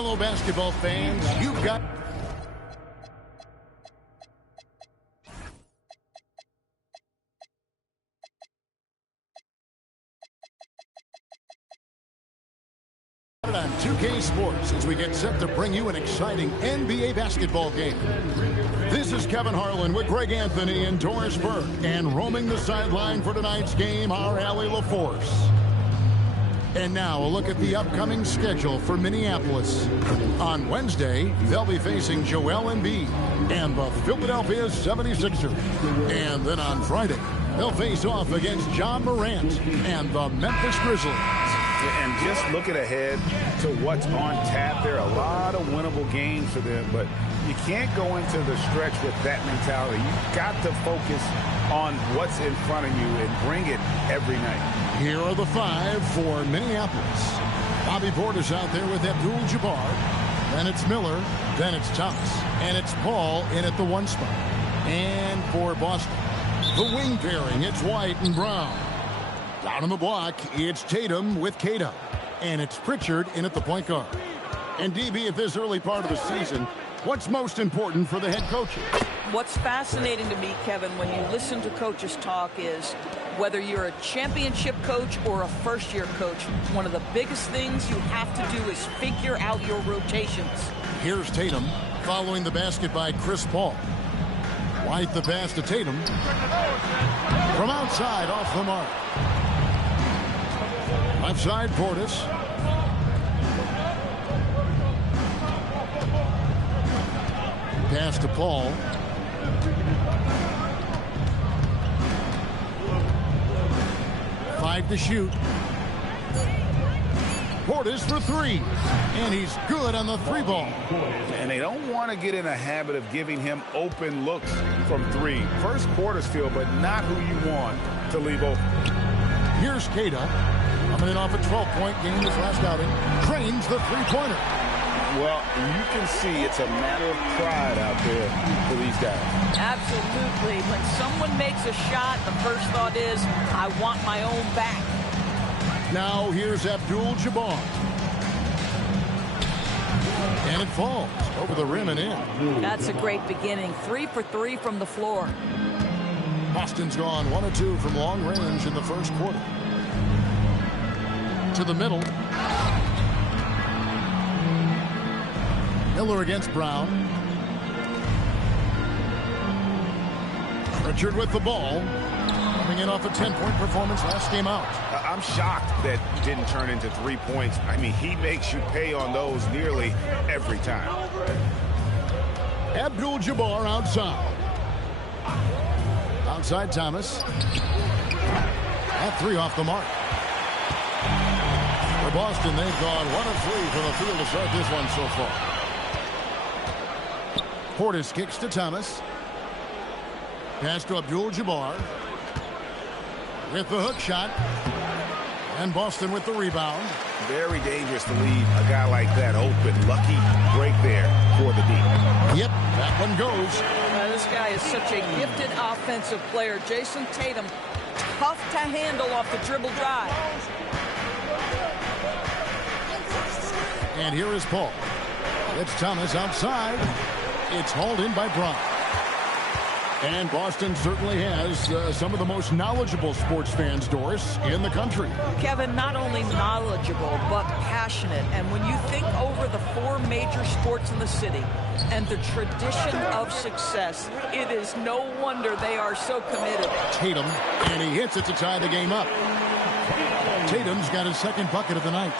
Hello, basketball fans. You've got... on 2K Sports as we get set to bring you an exciting NBA basketball game. This is Kevin Harlan with Greg Anthony and Doris Burke, and roaming the sideline for tonight's game, our Allie LaForce. And now a look at the upcoming schedule for Minneapolis. On Wednesday, they'll be facing Joel Embiid and the Philadelphia 76ers. And then on Friday, they'll face off against Ja Morant and the Memphis Grizzlies. And just looking ahead to what's on tap, there are a lot of winnable games for them, but you can't go into the stretch with that mentality. You've got to focus on what's in front of you and bring it every night. Here are the five for Minneapolis. Bobby Portis out there with Abdul-Jabbar. Then it's Miller. Then it's Thomas. And it's Paul in at the one spot. And for Boston, the wing pairing, it's White and Brown. Down on the block, it's Tatum with Kato. And it's Pritchard in at the point guard. And DB, at this early part of the season, what's most important for the head coaches? What's fascinating to me, Kevin, when you listen to coaches talk is whether you're a championship coach or a first-year coach, one of the biggest things you have to do is figure out your rotations. Here's Tatum following the basket by Chris Paul. White the pass to Tatum. From outside, off the mark. Left side, Portis. Pass to Paul. Five to shoot. Portis for three. And he's good on the three ball. And they don't want to get in a habit of giving him open looks from three. First quarter's feel, but not who you want to leave open. Here's Kato. Coming in off a 12-point game this last outing. Drains the three-pointer. Well, you can see it's a matter of pride out there for these guys. Absolutely. When someone makes a shot, the first thought is, I want my own back. Now here's Abdul-Jabbar. And it falls over the rim and in. That's a great beginning. 3 for 3 from the floor. Boston's gone 1 of 2 from long range in the first quarter. To the middle. Miller against Brown. Pritchard with the ball. Coming in off a 10-point performance last game out. I'm shocked that didn't turn into 3 points. I mean, he makes you pay on those nearly every time. Abdul-Jabbar outside. Outside Thomas. That three off the mark. For Boston, they've gone 1 of 3 from the field to start this one so far. Portis kicks to Thomas. Pass to Abdul-Jabbar. With the hook shot. And Boston with the rebound. Very dangerous to leave a guy like that open. Lucky break there for the D. Yep, that one goes. This guy is such a gifted offensive player. Jason Tatum, tough to handle off the dribble drive. And here is Paul. It's Thomas outside. It's hauled in by Brown. And Boston certainly has some of the most knowledgeable sports fans, Doris, in the country. Kevin, not only knowledgeable, but passionate. And when you think over the 4 major sports in the city and the tradition of success, it is no wonder they are so committed. Tatum, and he hits it to tie the game up. Tatum's got his second bucket of the night.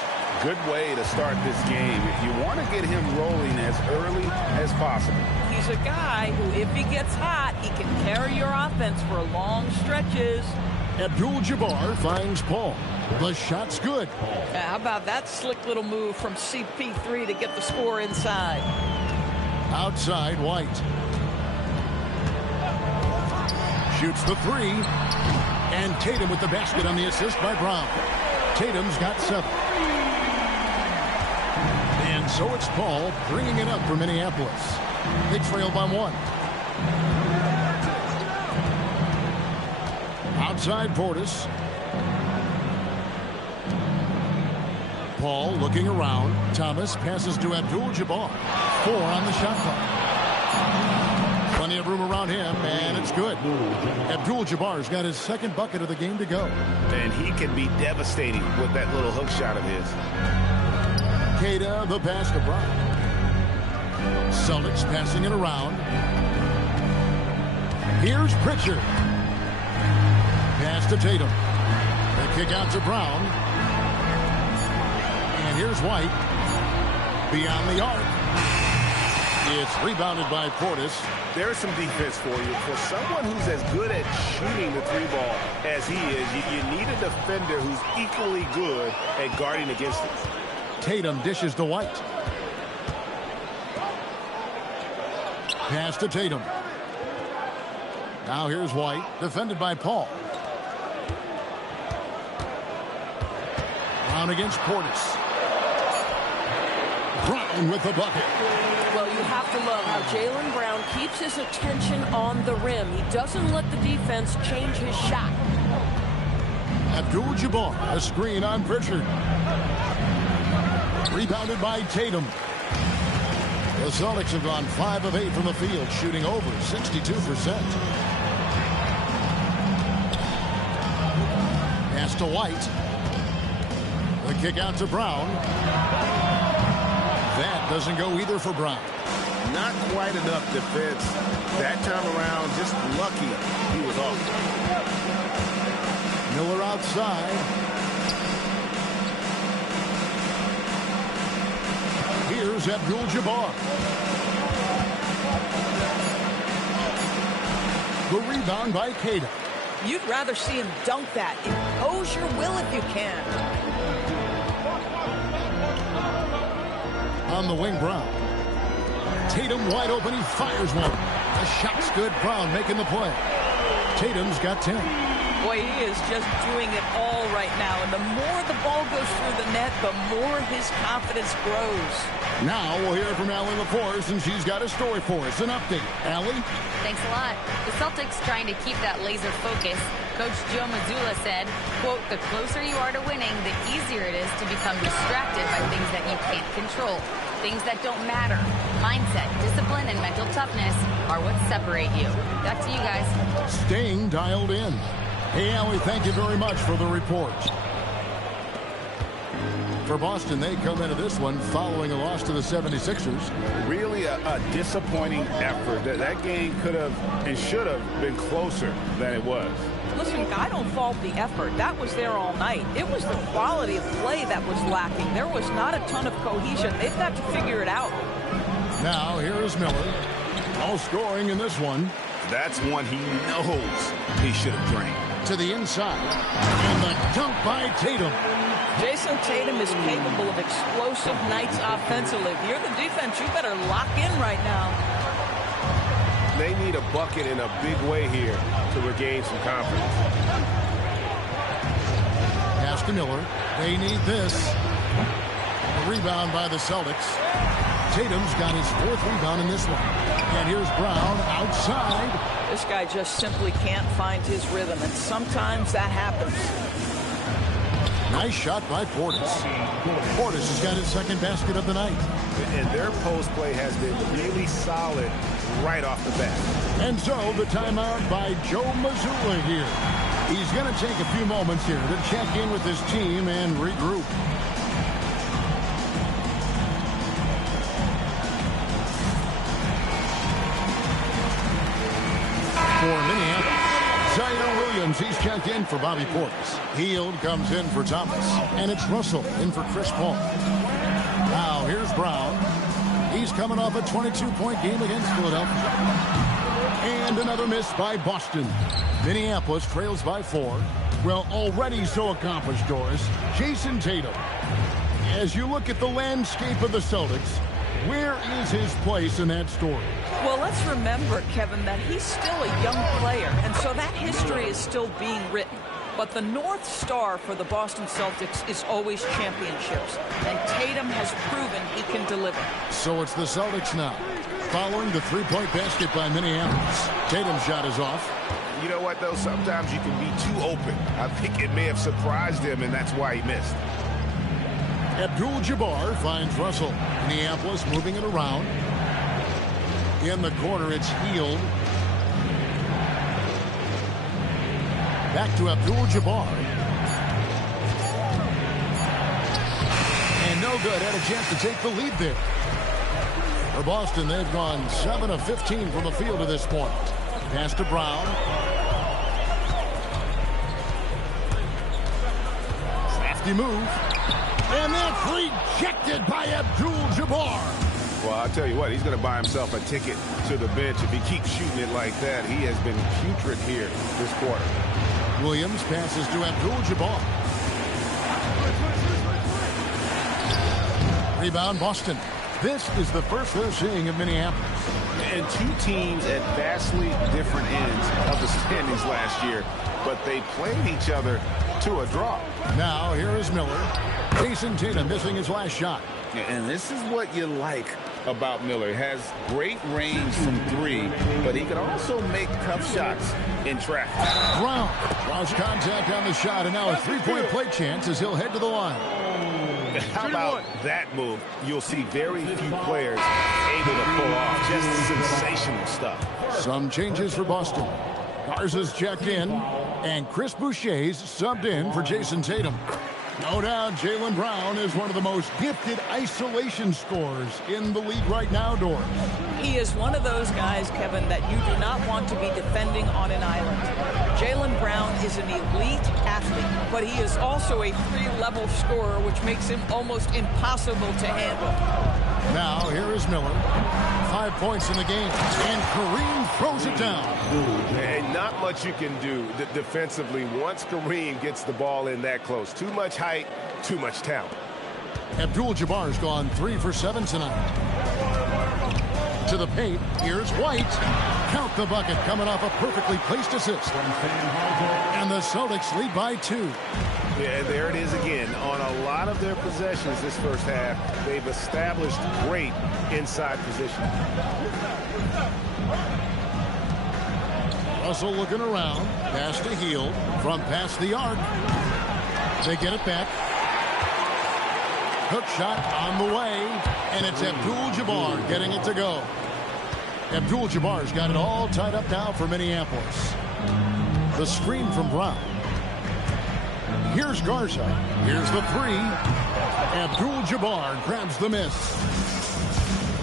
Good way to start this game if you want to get him rolling as early as possible. He's a guy who, if he gets hot, he can carry your offense for long stretches. Abdul-Jabbar finds Paul. The shot's good. How about that slick little move from CP3 to get the score inside? Outside, White. Shoots the three. And Tatum with the basket on the assist by Brown. Tatum's got 7. And so it's Paul bringing it up for Minneapolis. They trail by 1. Outside Portis. Paul looking around. Thomas passes to Abdul-Jabbar. 4 on the shot clock. Plenty of room around him, and it's good. Abdul-Jabbar's got his second bucket of the game to go. And he can be devastating with that little hook shot of his. Kata, the pass to Brown. Celtics passing it around. Here's Pritchard. Pass to Tatum. The kick out to Brown. And here's White. Beyond the arc. It's rebounded by Portis. There's some defense for you. For someone who's as good at shooting the three ball as he is, you need a defender who's equally good at guarding against it. Tatum dishes to White. Pass to Tatum. Now here's White, defended by Paul. Brown against Portis. Brown with the bucket. Well, you have to love how Jaylen Brown keeps his attention on the rim. He doesn't let the defense change his shot. Abdul-Jabbar, a screen on Pritchard. Rebounded by Tatum. The Celtics have gone 5 of 8 from the field, shooting over 62%. Pass to White. The kick out to Brown. That doesn't go either for Brown. Not quite enough defense. That time around, just lucky he was off. Miller outside. Here's Abdul-Jabbar. The rebound by Kata. You'd rather see him dunk that. Impose your will if you can. On the wing, Brown. Tatum wide open. He fires one. The shot's good. Brown making the play. Tatum's got 10. Boy, he is just doing it all right now. And the more the ball goes through the net, the more his confidence grows. Now we'll hear from Allie LaForce, and she's got a story for us. An update. Allie? Thanks a lot. The Celtics trying to keep that laser focus. Coach Joe Mazzulla said, quote, the closer you are to winning, the easier it is to become distracted by things that you can't control. Things that don't matter. Mindset, discipline, and mental toughness are what separate you. Back to you guys. Staying dialed in. Hey, Allie, thank you very much for the report. For Boston, they come into this one following a loss to the 76ers. Really a disappointing effort. That game could have and should have been closer than it was. Listen, I don't fault the effort. That was there all night. It was the quality of play that was lacking. There was not a ton of cohesion. They've got to figure it out. Now, here is Miller. All scoring in this one. That's one he knows he should have drained. To the inside. And the dunk by Tatum. Jason Tatum is capable of explosive nights offensively. If you're the defense, you better lock in right now. They need a bucket in a big way here to regain some confidence. Pass to Miller. They need this. A rebound by the Celtics. Tatum's got his 4th rebound in this one. And here's Brown outside. This guy just simply can't find his rhythm, and sometimes that happens. Nice shot by Portis. Portis has got his 2nd basket of the night. And their post play has been really solid right off the bat. And so the timeout by Joe Mazzulla here. He's going to take a few moments here to check in with his team and regroup. For Minneapolis, Zion Williams, he's checked in for Bobby Portis. Hield comes in for Thomas. And it's Russell in for Chris Paul. Now here's Brown. He's coming off a 22-point game against Philadelphia. And another miss by Boston. Minneapolis trails by 4. Well, already so accomplished, Doris. Jason Tatum. As you look at the landscape of the Celtics, where is his place in that story? Well, let's remember, Kevin, that he's still a young player, and so that history is still being written. But the North Star for the Boston Celtics is always championships, and Tatum has proven he can deliver. So it's the Celtics now, following the 3-point basket by Minneapolis. Tatum's shot is off. You know what, though? Sometimes you can be too open. I think it may have surprised him, and that's why he missed. Abdul-Jabbar finds Russell. Minneapolis moving it around. In the corner, it's Hield. Back to Abdul-Jabbar. And no good. Had a chance to take the lead there. For Boston, they've gone 7 of 15 from the field to this point. Pass to Brown. Crafty move. And that's rejected by Abdul-Jabbar. Well, I'll tell you what, he's going to buy himself a ticket to the bench if he keeps shooting it like that. He has been putrid here this quarter. Williams passes to Abdul-Jabbar. Rebound, Boston. This is the first we're seeing of Minneapolis. And two teams at vastly different ends of the standings last year, but they played each other to a draw. Now, here is Miller. Jason Tatum missing his last shot. And this is what you like about Miller. He has great range from three, but he can also make tough shots in traffic. Brown draws contact on the shot, and now a three-point play chance as he'll head to the line. How about that move? You'll see very few players able to pull off just sensational stuff. Some changes for Boston. Garza's checked in, and Chris Boucher's subbed in for Jason Tatum. No doubt Jaylen Brown is one of the most gifted isolation scorers in the league right now, Doris. He is one of those guys, Kevin, that you do not want to be defending on an island. Jaylen Brown is an elite athlete, but he is also a three-level scorer, which makes him almost impossible to handle. Now, here is Miller. 5 points in the game, and Kareem throws it down. And not much you can do defensively once Kareem gets the ball in that close. Too much height, too much talent. Abdul-Jabbar's gone 3 for 7 tonight. To the paint, here's White. Count the bucket, coming off a perfectly placed assist. And the Celtics lead by 2. Yeah, there it is again. On a lot of their possessions this first half, they've established great inside position. Russell looking around. Pass to Hield from past the arc. They get it back. Hook shot on the way. And it's Abdul-Jabbar getting it to go. Abdul-Jabbar's got it all tied up now for Minneapolis. The screen from Brown. Here's Garza. Here's the three. Abdul-Jabbar grabs the miss.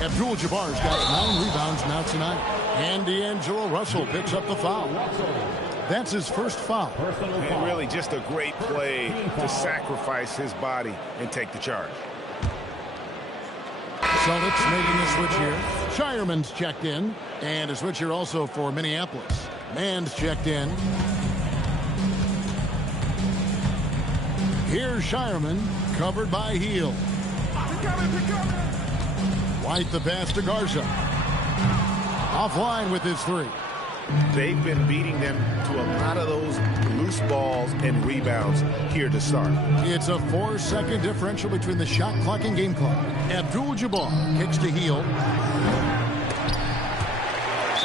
Abdul-Jabbar's got 9 rebounds now tonight. And D'Angelo Russell picks up the foul. That's his first foul. And really just a great play to sacrifice his body and take the charge. Celtics making a switch here. Shireman's checked in. And a switch here also for Minneapolis. Mann's checked in. Here's Shireman, covered by Hield. White the pass to Garza. Offline with his three. They've been beating them to a lot of those loose balls and rebounds here to start. It's a 4-second differential between the shot clock and game clock. Abdul-Jabbar kicks to Hield.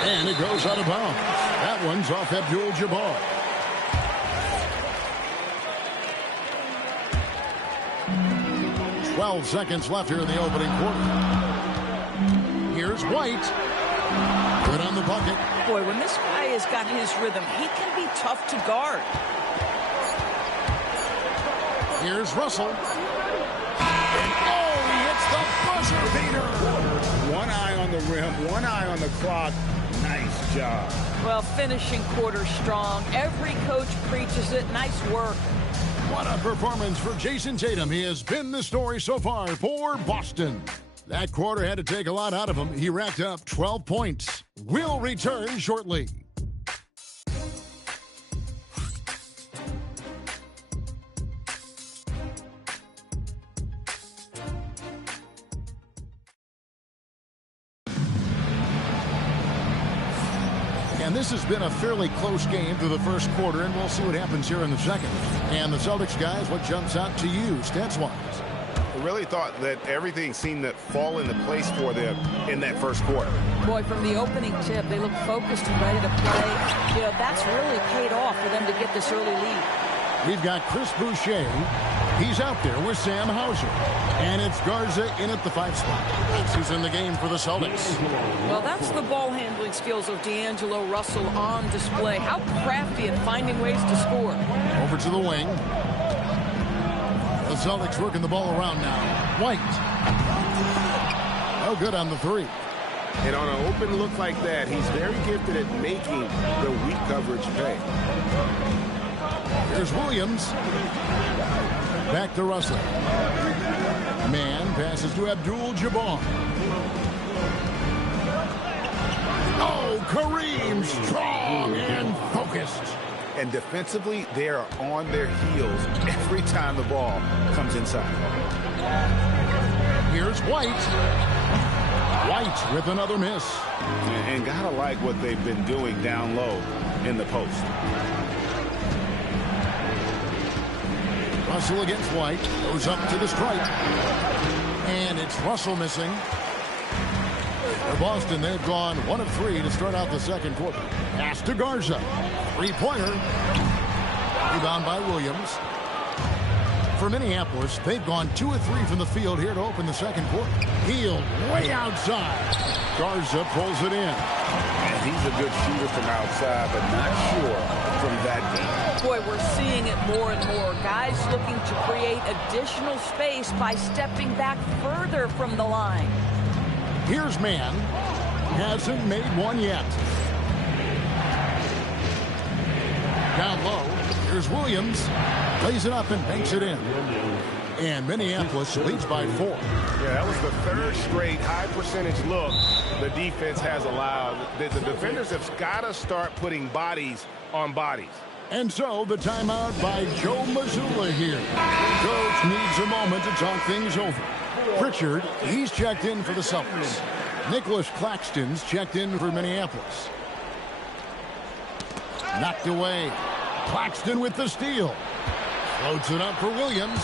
And it goes out of bounds. That one's off Abdul-Jabbar. Twelve seconds left here in the opening quarter. Here's White. Good on the bucket. Boy, when this guy has got his rhythm, he can be tough to guard. Here's Russell. And oh, he hits the buzzer beater. One eye on the rim, one eye on the clock. Nice job. Well, finishing quarter strong. Every coach preaches it. Nice work. What a performance for Jason Tatum. He has been the story so far for Boston. That quarter had to take a lot out of him. He racked up 12 points. We'll return shortly. And this has been a fairly close game through the first quarter, and we'll see what happens here in the second. And the Celtics guys, what jumps out to you stats-wise? I really thought that everything seemed to fall into place for them in that first quarter. Boy, from the opening tip, they look focused and ready to play. You know, that's really paid off for them to get this early lead. We've got Chris Boucher He's out there with Sam Hauser. And it's Garza in at the 5 spot. He's in the game for the Celtics. Well, that's the ball handling skills of D'Angelo Russell on display. How crafty at finding ways to score. Over to the wing. The Celtics working the ball around now. White. No good on the 3. And on an open look like that, he's very gifted at making the weak coverage pay. Here's Williams. Back to Russell. Man passes to Abdul-Jabbar. Oh, Kareem, strong and focused. And defensively, they are on their heels every time the ball comes inside. Here's White. White with another miss. And gotta like what they've been doing down low in the post. Russell against White. Goes up to the stripe. And it's Russell missing. For Boston, they've gone 1 of 3 to start out the second quarter. Pass to Garza. 3-pointer. Rebound by Williams. For Minneapolis, they've gone 2 of 3 from the field here to open the second quarter. Healed way outside. Garza pulls it in. And he's a good shooter from outside, but not sure from that deep. Boy, we're seeing it more and more. Guys looking to create additional space by stepping back further from the line. Here's Man. Hasn't made one yet. Down low. Here's Williams. Lays it up and banks it in. And Minneapolis leads by 4. Yeah, that was the 3rd straight high percentage look the defense has allowed. The defenders have got to start putting bodies on bodies. And so the timeout by Joe Mazzulla here. Coach needs a moment to talk things over. Pritchard, he's checked in for the Celtics. Nicholas Claxton's checked in for Minneapolis. Knocked away. Claxton with the steal. Floats it up for Williams.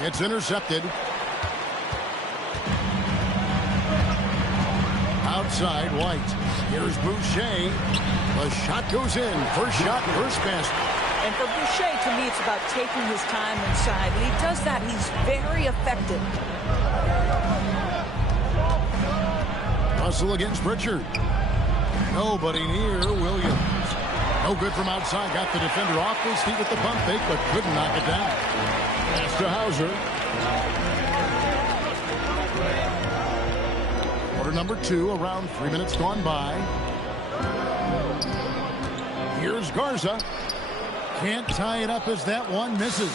It's intercepted. Outside White. Here's Boucher. The shot goes in. First shot, first basket. And for Boucher, to me, it's about taking his time inside. When he does that, he's very effective. Russell against Pritchard. Nobody near Williams. No good from outside. Got the defender off his feet with the pump fake, but couldn't knock it down. Pass to Hauser. Quarter number 2, around 3 minutes gone by. Here's Garza. Can't tie it up as that one misses.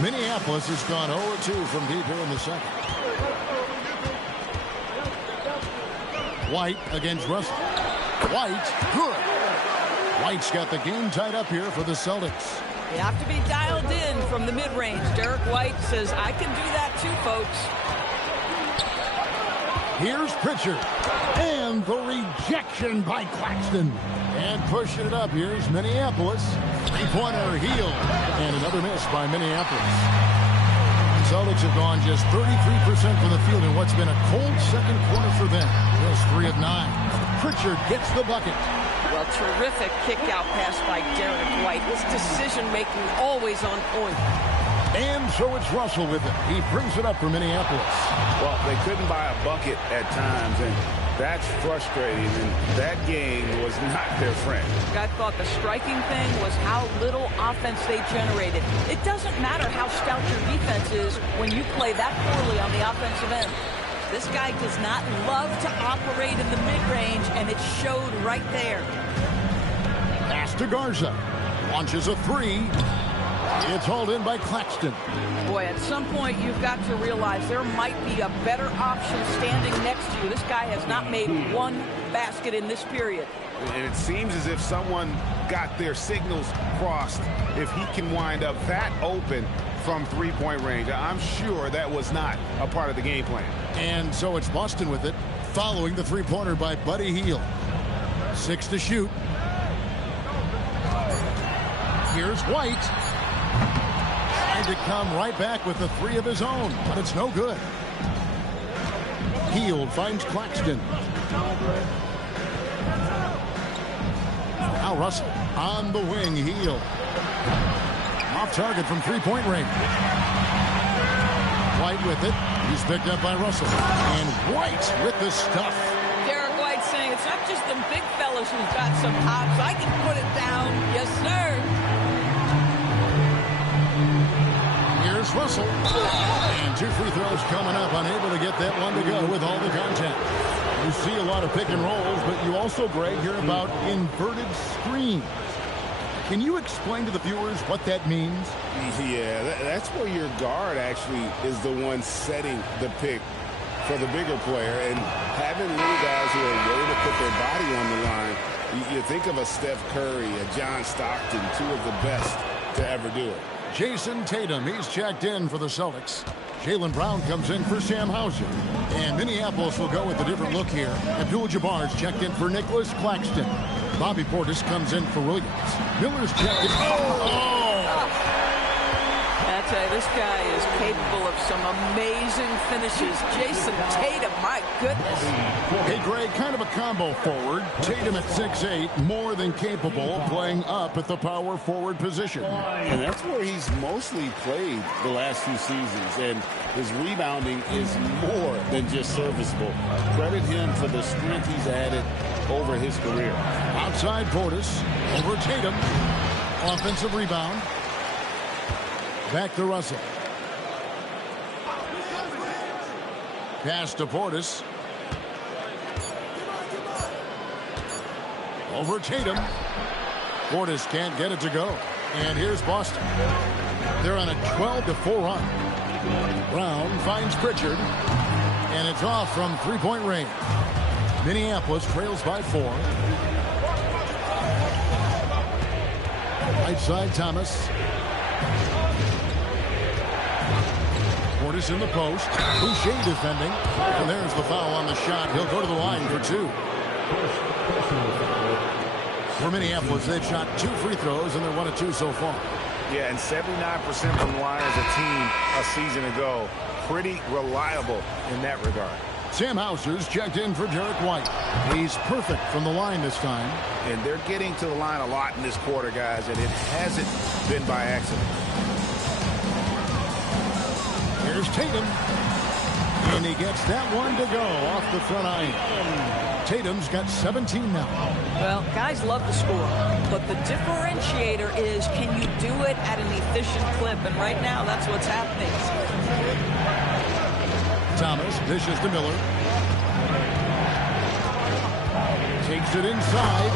Minneapolis has gone 0-2 from deep here in the second. White against Russell. White, good. White's got the game tied up here for the Celtics. You have to be dialed in from the mid-range. Derek White says, I can do that too, folks. Here's Pritchard. And the rejection by Claxton. And pushing it up, here's Minneapolis. 3-pointer healed. And another miss by Minneapolis. The Celtics have gone just 33% from the field in what's been a cold second quarter for them. Just 3 of 9. Pritchard gets the bucket. Well, terrific kick-out pass by Derek White. His decision-making always on point. And so it's Russell with it. He brings it up for Minneapolis. Well, they couldn't buy a bucket at times, and that's frustrating. And that game was not their friend. I thought the striking thing was how little offense they generated. It doesn't matter how stout your defense is when you play that poorly on the offensive end. This guy does not love to operate in the mid-range, and it showed right there. Pass to Garza. Launches a 3. It's hauled in by Claxton. Boy, at some point, you've got to realize there might be a better option standing next to you. This guy has not made one basket in this period. And it seems as if someone got their signals crossed if he can wind up that open from 3-point range. I'm sure that was not a part of the game plan. And so it's Boston with it, following the 3-pointer by Buddy Hield. 6 to shoot. Here's White. Trying to come right back with a 3 of his own, but it's no good. Hield finds Claxton. Now Russell on the wing. Hield. Off target from three-point range. White with it. He's picked up by Russell. And White with the stuff. Derek White saying it's not just the big fellas who've got some hops. I can put it down. Yes, sir. Here's Russell. And 2 free throws coming up. Unable to get that one to go with all the contact. You see a lot of pick and rolls, but you also, Greg, hear about inverted screens. Can you explain to the viewers what that means? Yeah, that's where your guard actually is the one setting the pick for the bigger player. And having little guys who are willing to put their body on the line, you think of a Steph Curry, a John Stockton, 2 of the best to ever do it. Jason Tatum, he's checked in for the Celtics. Jaylen Brown comes in for Sam Hauser. And Minneapolis will go with a different look here. Abdul-Jabbar's checked in for Nicholas Claxton. Bobby Portis comes in for Williams. Miller's checked in. I tell you, this guy is capable of some amazing finishes. Jason Tatum, my goodness. Hey, Greg, kind of a combo forward. Tatum at 6'8", more than capable, playing up at the power forward position. And that's where he's mostly played the last 2 seasons. And his rebounding is more than just serviceable. Credit him for the strength he's added over his career. Outside Portis, over Tatum. Offensive rebound. Back to Russell. Pass to Portis. Over Tatum. Portis can't get it to go. And here's Boston. They're on a 12-4 run. Brown finds Pritchard. And it's off from three-point range. Minneapolis trails by 4. Right side, Thomas. Portis in the post. Boucher defending. And there's the foul on the shot. He'll go to the line for 2. For Minneapolis, they've shot 2 free throws, and they're 1 of 2 so far. Yeah, and 79% from the line as a team a season ago. Pretty reliable in that regard. Sam Hauser's checked in for Derek White. He's perfect from the line this time. And they're getting to the line a lot in this quarter, guys, and it hasn't been by accident. Here's Tatum. And he gets that one to go off the front iron. Tatum's got 17 now. Well, guys love to score, but the differentiator is, can you do it at an efficient clip? And right now, that's what's happening. Thomas dishes to Miller. Takes it inside,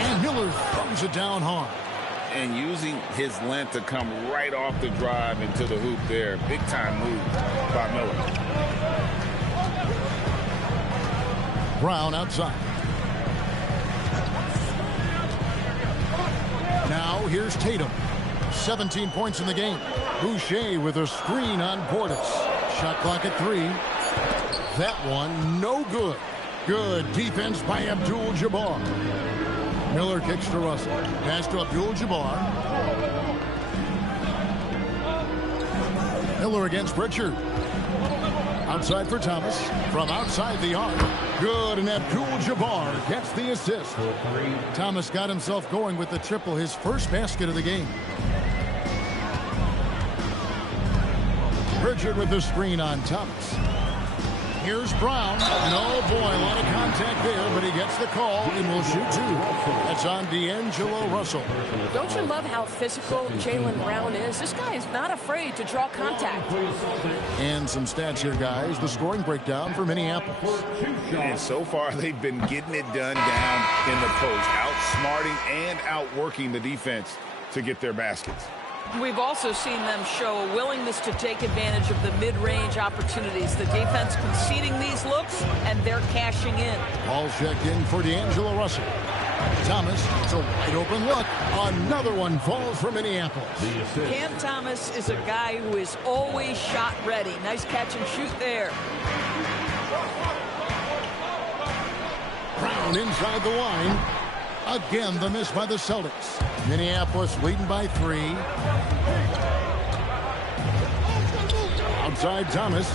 and Miller throws it down hard. And using his length to come right off the drive into the hoop there. Big time move by Miller. Brown outside. Now here's Tatum. 17 points in the game. Boucher with a screen on Portis. Shot clock at 3. That one no good. Good defense by Abdul-Jabbar. Miller kicks to Russell. Pass to Abdul-Jabbar. Miller against Pritchard. Outside for Thomas. From outside the arc. Good, and Abdul-Jabbar gets the assist. Thomas got himself going with the triple, his first basket of the game. Pritchard with the screen on Thomas. Here's Brown. No, boy, a lot of contact there, but he gets the call and will shoot 2. That's on D'Angelo Russell. Don't you love how physical Jaylen Brown is? This guy is not afraid to draw contact. And some stats here, guys. The scoring breakdown for Minneapolis. And so far, they've been getting it done down in the post, outsmarting and outworking the defense to get their baskets. We've also seen them show a willingness to take advantage of the mid-range opportunities. The defense conceding these looks, and they're cashing in. Ball checked in for D'Angelo Russell. Thomas, it's a wide open look. Another one falls for Minneapolis. Cam Thomas is a guy who is always shot ready. Nice catch and shoot there. Brown inside the line. Again, the miss by the Celtics. Minneapolis leading by 3. Outside Thomas.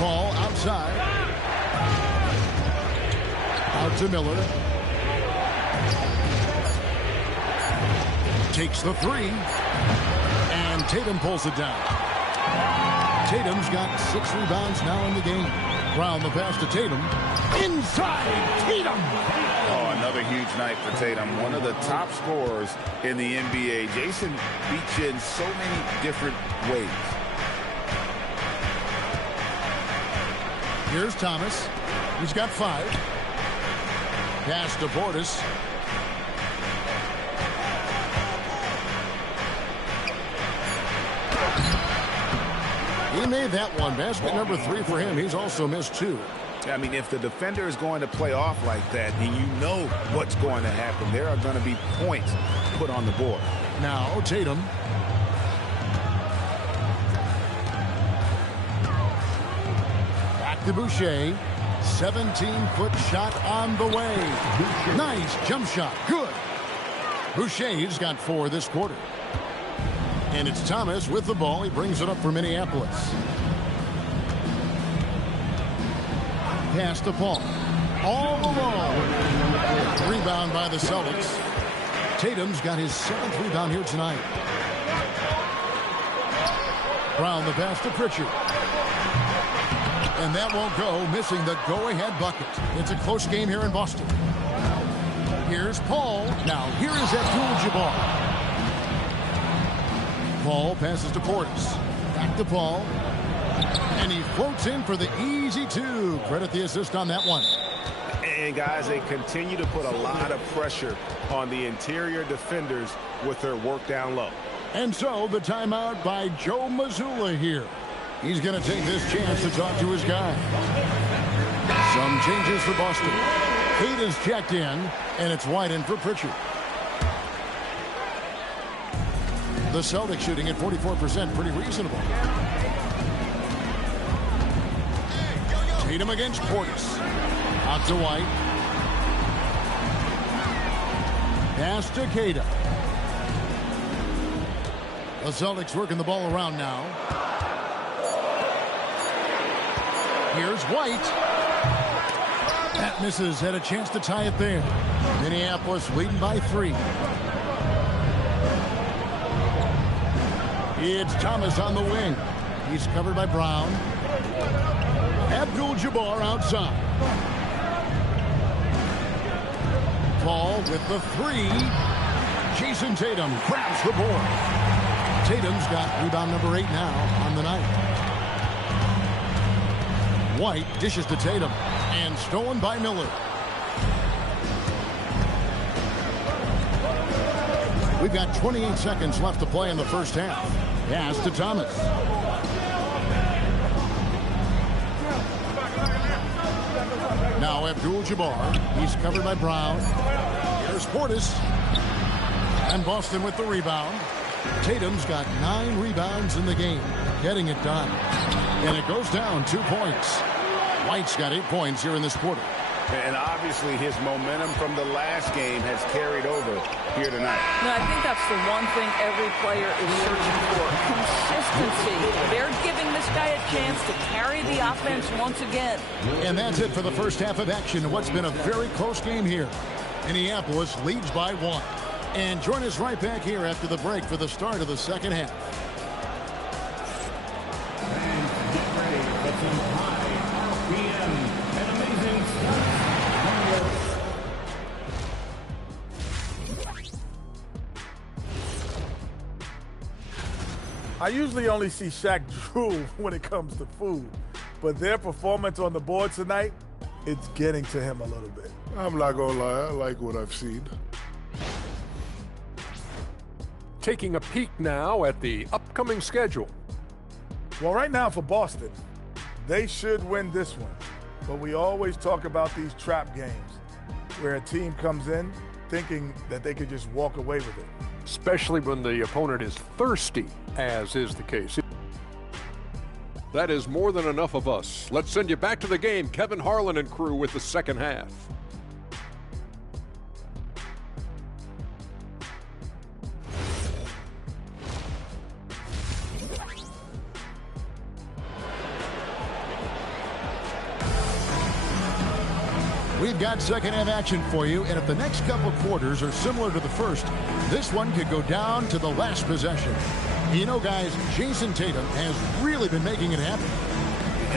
Ball outside. Out to Miller. Takes the three. And Tatum pulls it down. Tatum's got 6 rebounds now in the game. Brown the pass to Tatum. Inside Tatum. Oh, another huge night for Tatum. One of the top scorers in the NBA. Jason beats you in so many different ways. Here's Thomas. He's got 5. Pass to Portis. He made that one. Basket number 3 for him. He's also missed 2. I mean, if the defender is going to play off like that, and you know what's going to happen, there are going to be points put on the board. Now, Tatum. Back to Boucher. 17-foot shot on the way. Nice jump shot. Good. Boucher's got 4 this quarter. And it's Thomas with the ball. He brings it up for Minneapolis. Pass to Paul. All alone. Rebound by the Celtics. Tatum's got his 7th rebound here tonight. Brown the pass to Pritchard. And that won't go, missing the go-ahead bucket. It's a close game here in Boston. Here's Paul. Now here is Abdul-Jabbar. Paul passes to Portis. Back to Paul. And he floats in for the easy 2. Credit the assist on that one. And, guys, they continue to put a lot of pressure on the interior defenders with their work down low. And so the timeout by Joe Mazzulla here. He's going to take this chance to talk to his guy. Some changes for Boston. Kate is checked in, and it's White in for Pritchard. The Celtics shooting at 44%, pretty reasonable. Tatum against Portis. Out to White. Pass to Kata. The Celtics working the ball around now. Here's White. That misses. Had a chance to tie it there. Minneapolis leading by 3. It's Thomas on the wing. He's covered by Brown. Abdul-Jabbar outside. Paul with the 3. Jason Tatum grabs the board. Tatum's got rebound number 8 now on the night. White dishes to Tatum. And stolen by Miller. We've got 28 seconds left to play in the first half. Pass to Thomas. Now Abdul-Jabbar. He's covered by Brown. Here's Portis. And Boston with the rebound. Tatum's got 9 rebounds in the game. Getting it done. And it goes down 2 points. White's got 8 points here in this quarter. And obviously his momentum from the last game has carried over here tonight. No, I think that's the one thing every player is searching for. Consistency. They're giving this guy a chance to carry the offense once again. And that's it for the first half of action in what's been a very close game here. Minneapolis leads by 1. And join us right back here after the break for the start of the second half. I usually only see Shaq drool when it comes to food, but their performance on the board tonight, it's getting to him a little bit. I'm not going to lie. I like what I've seen. Taking a peek now at the upcoming schedule. Well, right now for Boston, they should win this one. But we always talk about these trap games where a team comes in thinking that they could just walk away with it. Especially when the opponent is thirsty, as is the case. That is more than enough of us. Let's send you back to the game. Kevin Harlan and crew with the second half. We've got second half action for you, and if the next couple quarters are similar to the first, this one could go down to the last possession. You know, guys, Jason Tatum has really been making it happen.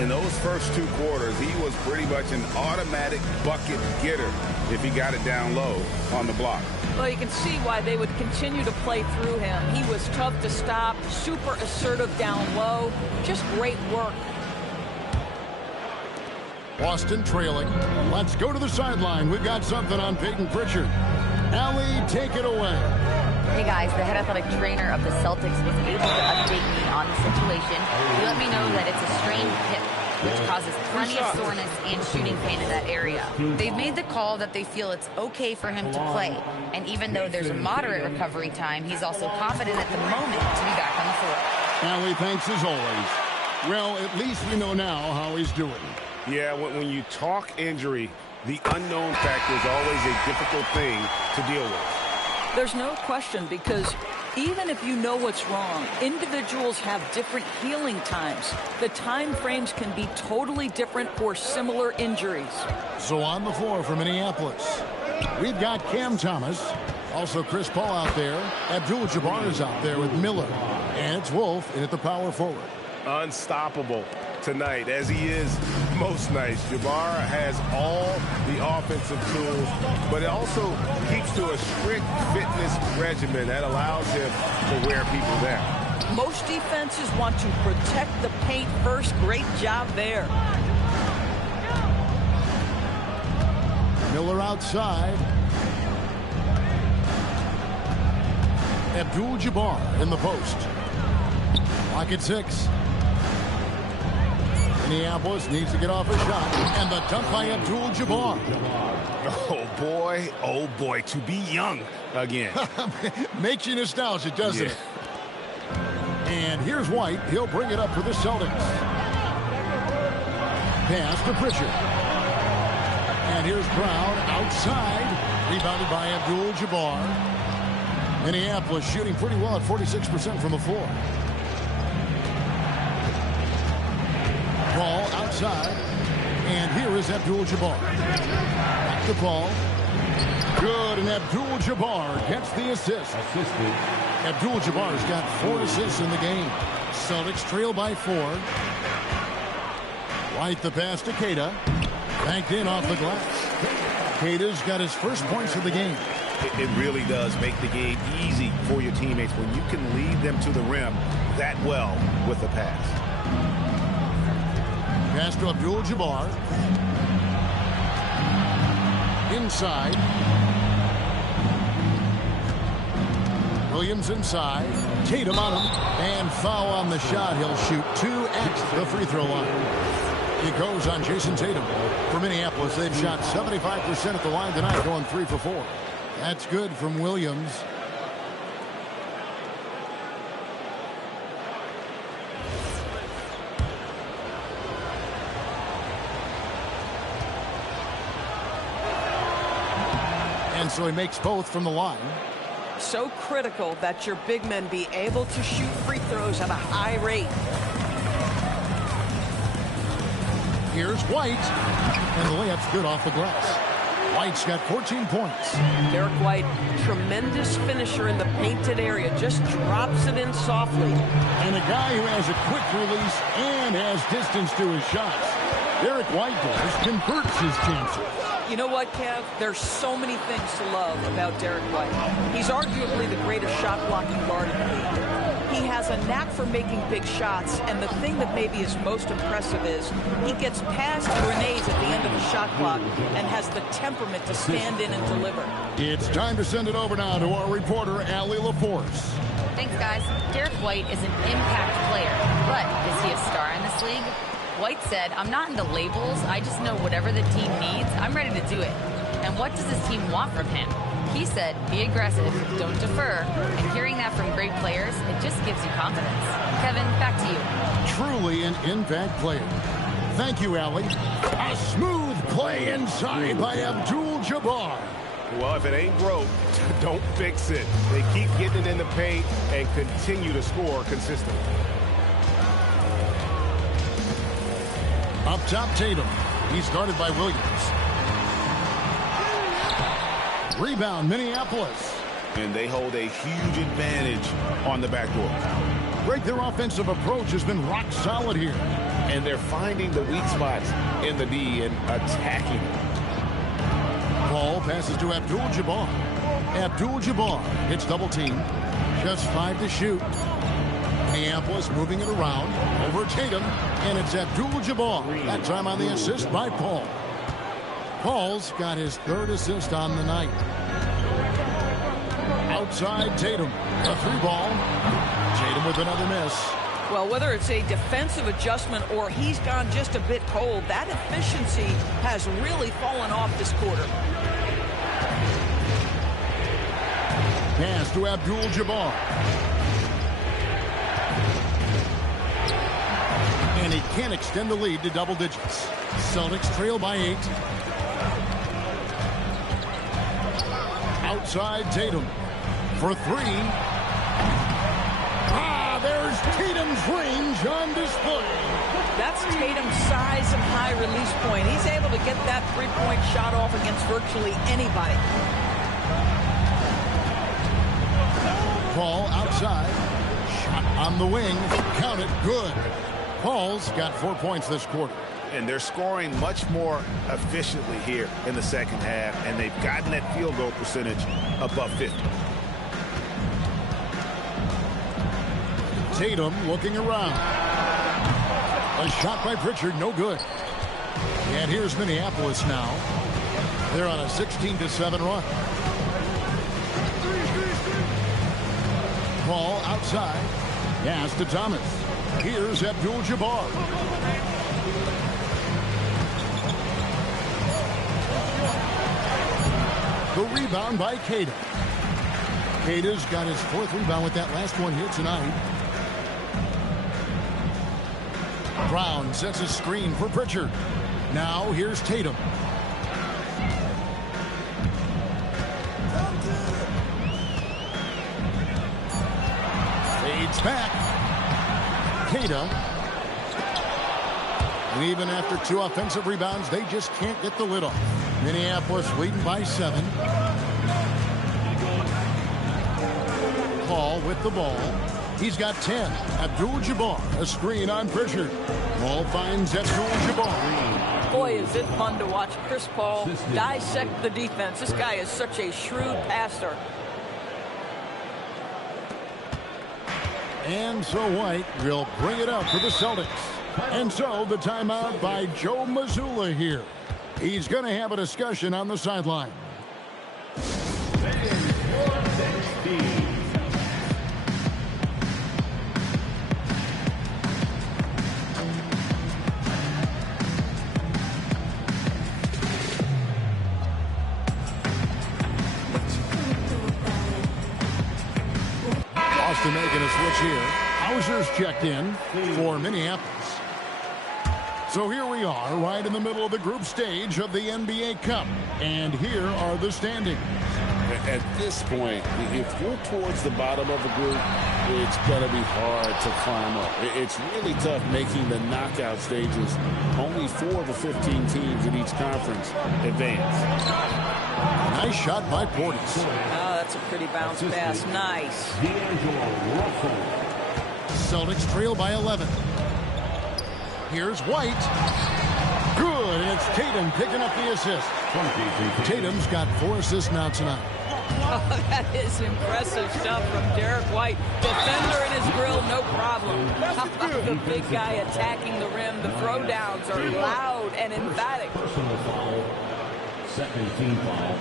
In those first 2 quarters, he was pretty much an automatic bucket getter if he got it down low on the block. Well, you can see why they would continue to play through him. He was tough to stop, super assertive down low, just great work. Boston trailing. Let's go to the sideline. We've got something on Peyton Pritchard. Allie, take it away. Hey guys, the head athletic trainer of the Celtics was able to update me on the situation. He let me know that it's a strained hip, which causes plenty of soreness and shooting pain in that area. They've made the call that they feel it's okay for him to play. And even though there's a moderate recovery time, he's also confident at the moment to be back on the floor. Allie, thanks as always. Well, at least we know now how he's doing. Yeah, when you talk injury, the unknown factor is always a difficult thing to deal with. There's no question, because even if you know what's wrong, individuals have different healing times. The time frames can be totally different for similar injuries. So on the floor for Minneapolis, we've got Cam Thomas, also Chris Paul out there. Abdul-Jabbar is out there with Miller, and it's Wolf in at the power forward. Unstoppable tonight, as he is most nights. Jabbar has all the offensive tools, but it also keeps to a strict fitness regimen that allows him to wear people down. Most defenses want to protect the paint first. Great job there. Miller outside. Abdul-Jabbar in the post. Lock at 6. Minneapolis needs to get off a shot, and the dunk by Abdul-Jabbar. Oh boy, to be young again. Makes you nostalgic, doesn't it? And here's White. He'll bring it up for the Celtics. Pass to Pritchard. And here's Brown outside. Rebounded by Abdul-Jabbar. Minneapolis shooting pretty well at 46% from the floor. Ball outside, and here is Abdul-Jabbar. Back to Paul. Good, and Abdul-Jabbar gets the assist. Abdul-Jabbar's got 4 assists in the game. Celtics trail by 4. White the pass to Keita. Banked in off the glass. Keita's got his first points of the game. It really does make the game easy for your teammates when you can lead them to the rim that well with the pass. Pass to Abdul-Jabbar. Inside. Williams inside. Tatum on him. And foul on the shot. He'll shoot 2 at the free throw line. He goes on Jason Tatum. For Minneapolis, they've shot 75% at the line tonight, going 3 for 4. That's good from Williams. And so he makes both from the line. So critical that your big men be able to shoot free throws at a high rate. Here's White. And the layup's good off the glass. White's got 14 points. Derek White, tremendous finisher in the painted area. Just drops it in softly. And a guy who has a quick release and has distance to his shots. Derek White does, converts his chances. You know what, Kev? There's so many things to love about Derek White. He's arguably the greatest shot-blocking guard in the league. He has a knack for making big shots, and the thing that maybe is most impressive is he gets past grenades at the end of the shot clock and has the temperament to stand in and deliver. It's time to send it over now to our reporter, Allie LaForce. Thanks, guys. Derek White is an impact player, but is he a star in this league? White said, "I'm not into labels. I just know whatever the team needs, I'm ready to do it. And what does his team want from him?" He said, "Be aggressive, don't defer." And hearing that from great players, it just gives you confidence. Kevin, back to you. Truly an impact player. Thank you, Allie. A smooth play inside by Abdul-Jabbar. Well, if it ain't broke, don't fix it. They keep getting it in the paint and continue to score consistently. Up top, Tatum. He's guarded by Williams. Rebound, Minneapolis. And they hold a huge advantage on the backdoor. Greg, their offensive approach has been rock solid here. And they're finding the weak spots in the D and attacking. Ball passes to Abdul-Jabbar. Abdul-Jabbar hits double team. Just 5 to shoot. Minneapolis moving it around over Tatum. And it's Abdul-Jabbar. That time on the assist by Paul. Paul's got his 3rd assist on the night. Outside Tatum. A 3-ball. Tatum with another miss. Well, whether it's a defensive adjustment or he's gone just a bit cold, that efficiency has really fallen off this quarter. Pass to Abdul-Jabbar. And he can't extend the lead to double digits. Celtics trail by 8. Outside Tatum for 3. There's Tatum's range on display. That's Tatum's size and high release point. He's able to get that three-point shot off against virtually anybody. Paul outside. Shot on the wing. Count it. Good. Paul's got 4 points this quarter. And they're scoring much more efficiently here in the second half, and they've gotten that field goal percentage above 50. Tatum looking around. A shot by Pritchard, no good. And here's Minneapolis now. They're on a 16-7 run. Paul outside. Pass to Thomas. Here's Abdul-Jabbar. The rebound by Kata. Kata's got his 4th rebound with that last one here tonight. Brown sets a screen for Pritchard. Now here's Tatum. Fades back. Kata. And even after 2 offensive rebounds, they just can't get the lid off. Minneapolis leading by 7. Paul with the ball. He's got 10. Abdul-Jabbar, a screen on Pritchard. Paul finds Abdul-Jabbar. Boy, is it fun to watch Chris Paul dissect the defense. This guy is such a shrewd passer. And so White will bring it up for the Celtics. And so the timeout by Joe Mazzulla here. He's going to have a discussion on the sideline. Boston making a switch here. Hauser's checked in for Minneapolis. So here we are, right in the middle of the group stage of the NBA Cup. And here are the standings. At this point, if you're towards the bottom of the group, it's going to be hard to climb up. It's really tough making the knockout stages. Only 4 of the 15 teams in each conference advance. Nice shot by Portis. Oh, that's a pretty bounce pass. Nice. Celtics trail by 11. Here's White. Good, and it's Tatum picking up the assist. Tatum's got 4 assists now tonight. Oh, that is impressive stuff from Derek White. Defender in his grill, no problem. How about the big guy attacking the rim? The throwdowns are loud and emphatic. Personal foul. Second team foul.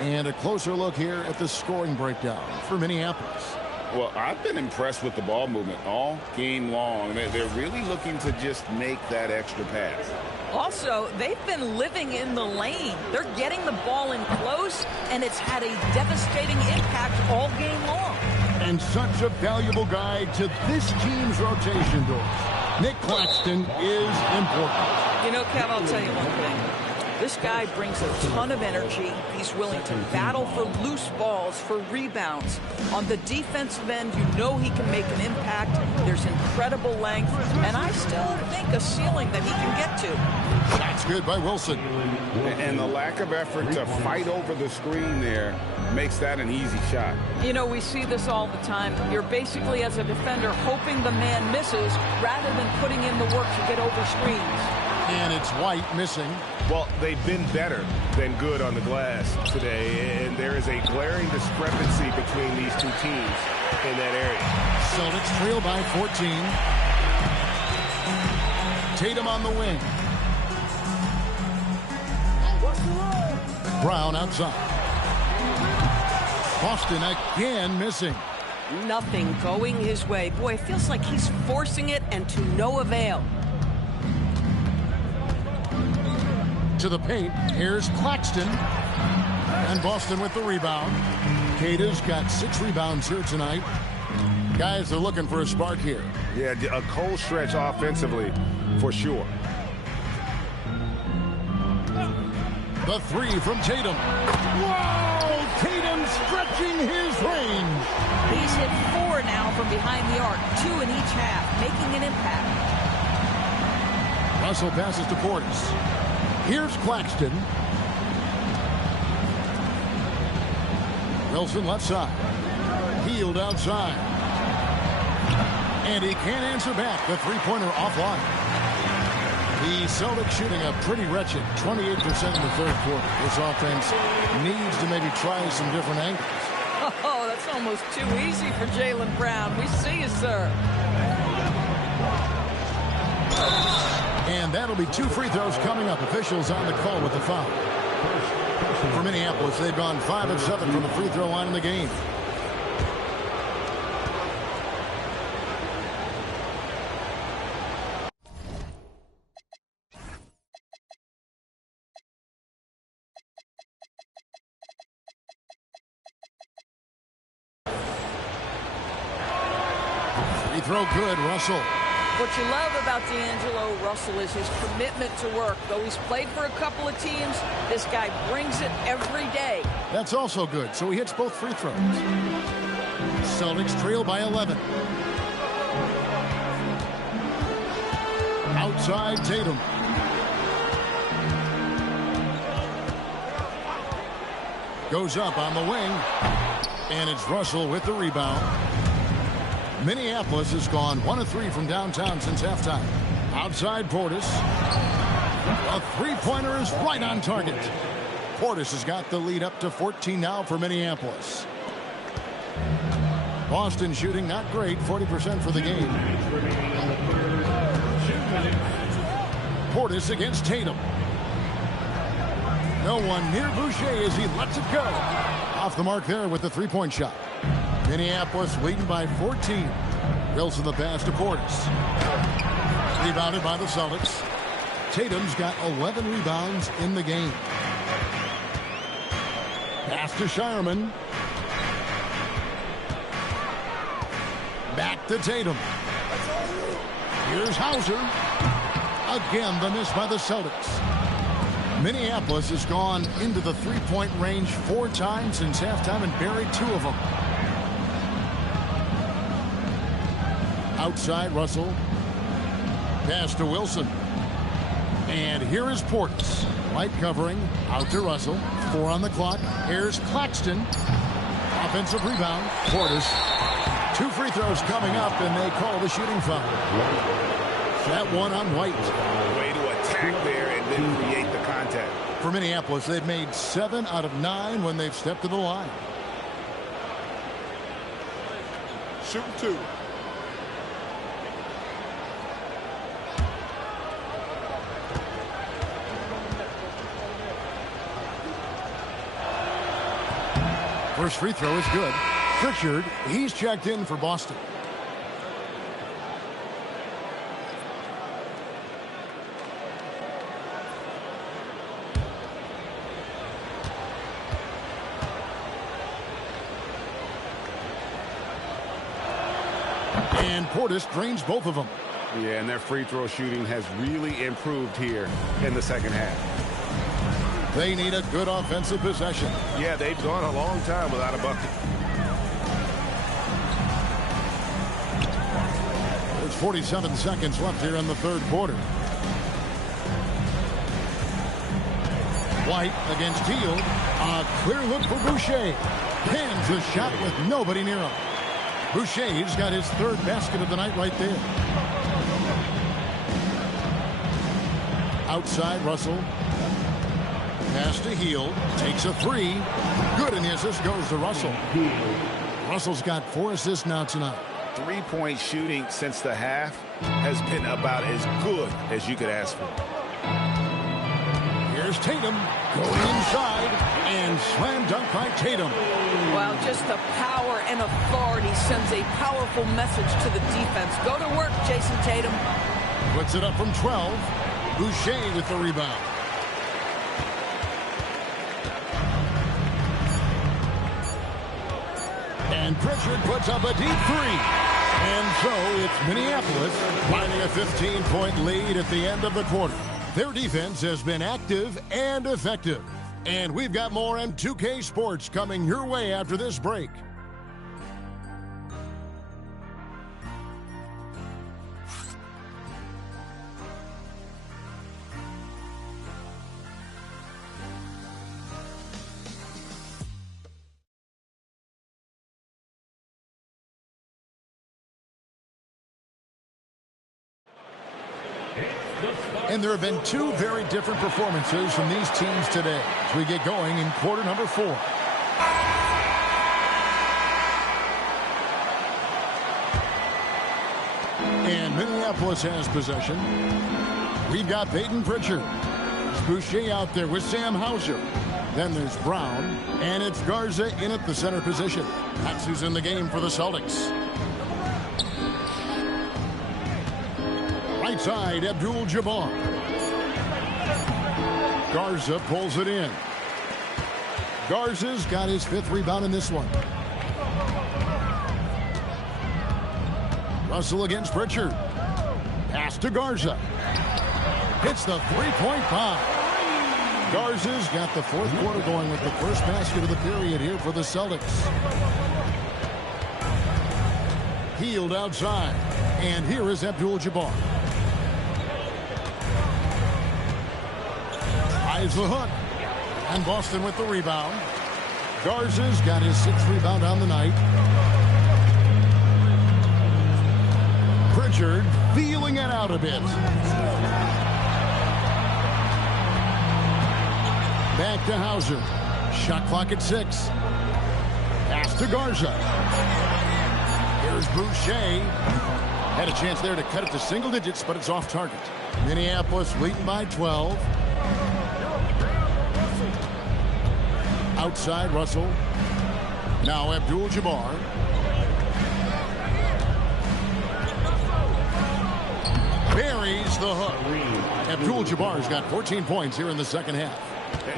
And a closer look here at the scoring breakdown for Minneapolis. Well, I've been impressed with the ball movement all game long. They're really looking to just make that extra pass. Also, they've been living in the lane. They're getting the ball in close, and it's had a devastating impact all game long. And such a valuable guy to this team's rotation doors. Nick Claxton is important. You know, Kev, I'll tell you one thing. This guy brings a ton of energy. He's willing to battle for loose balls, for rebounds. On the defensive end, you know he can make an impact. There's incredible length, and I still think a ceiling that he can get to. That's good by Wilson. And the lack of effort to fight over the screen there makes that an easy shot. You know, we see this all the time. You're basically, as a defender, hoping the man misses rather than putting in the work to get over screens. And it's White missing. Well, they've been better than good on the glass today, and there is a glaring discrepancy between these two teams in that area. Celtics trail by 14. Tatum on the wing. Brown outside. Boston again missing. Nothing going his way. Boy, it feels like he's forcing it and to no avail. To the paint. Here's Claxton. And Boston with the rebound. Kata's got 6 rebounds here tonight. Guys are looking for a spark here. Yeah, a cold stretch offensively for sure. The 3 from Tatum. Wow! Tatum stretching his range. He's hit 4 now from behind the arc, 2 in each half, making an impact. Russell passes to Portis. Here's Claxton. Wilson left side. Healed outside. And he can't answer back. The three-pointer offline. The Celtics shooting a pretty wretched 28% in the third quarter. This offense needs to maybe try some different angles. Oh, that's almost too easy for Jaylen Brown. We see you, sir. And that'll be 2 free throws coming up. Officials on the call with the foul. For Minneapolis, they've gone 5 of 7 from the free throw line in the game. Free throw good, Russell. What you love about D'Angelo Russell is his commitment to work. Though he's played for a couple of teams, this guy brings it every day. That's also good, so he hits both free throws. Celtics trail by 11. Outside Tatum. Goes up on the wing. And it's Russell with the rebound. Minneapolis has gone 1 of 3 from downtown since halftime. Outside Portis. A three-pointer is right on target. Portis has got the lead up to 14 now for Minneapolis. Boston shooting not great, 40% for the game. Portis against Tatum. No one near Boucher as he lets it go. Off the mark there with the three-point shot. Minneapolis leading by 14. Wilson the pass to Portis. Rebounded by the Celtics. Tatum's got 11 rebounds in the game. Pass to Shireman. Back to Tatum. Here's Hauser. Again, the miss by the Celtics. Minneapolis has gone into the three-point range 4 times since halftime and buried 2 of them. Outside Russell. Pass to Wilson. And here is Portis. Light covering. Out to Russell. 4 on the clock. Here's Claxton. Offensive rebound. Portis. 2 free throws coming up, and they call the shooting foul. That one on White. Way to attack there and then create the contact. For Minneapolis, they've made 7 out of 9 when they've stepped to the line. Shooting 2. First free throw is good. Pritchard, he's checked in for Boston. And Portis drains both of them. Yeah, and their free throw shooting has really improved here in the second half. They need a good offensive possession. Yeah, they've gone a long time without a bucket. There's 47 seconds left here in the third quarter. White against Hield. A clear look for Boucher. Pins the shot with nobody near him. Boucher's got his third basket of the night right there. Outside, Russell. Pass to Hield. Takes a three. Good, and the assist goes to Russell. Russell's got 4 assists now tonight. Three-point shooting since the half has been about as good as you could ask for. Here's Tatum going inside and slam dunk by Tatum. Well, just the power and authority sends a powerful message to the defense. Go to work, Jason Tatum. Puts it up from 12. Boucher with the rebound. And Pritchard puts up a deep three. And so it's Minneapolis finding a 15-point lead at the end of the quarter. Their defense has been active and effective. And we've got more M2K Sports coming your way after this break. And there have been 2 very different performances from these teams today as we get going in quarter number 4. And Minneapolis has possession. We've got Peyton Pritchard. It's Boucher out there with Sam Hauser. Then there's Brown. And it's Garza in at the center position. That's who's in the game for the Celtics. Right side, Abdul-Jabbar. Garza pulls it in. Garza's got his 5th rebound in this one. Russell against Pritchard. Pass to Garza. Hits the three-point bomb. Garza's got the 4th quarter going with the first basket of the period here for the Celtics. Hield outside. And here is Abdul-Jabbar. Tries the hook. And Boston with the rebound. Garza's got his 6th rebound on the night. Pritchard feeling it out a bit. Back to Hauser. Shot clock at 6. Pass to Garza. Here's Boucher. Had a chance there to cut it to single digits, but it's off target. Minneapolis leading by 12. Outside, Russell. Now Abdul-Jabbar. Buries the hook. Abdul-Jabbar's got 14 points here in the second half.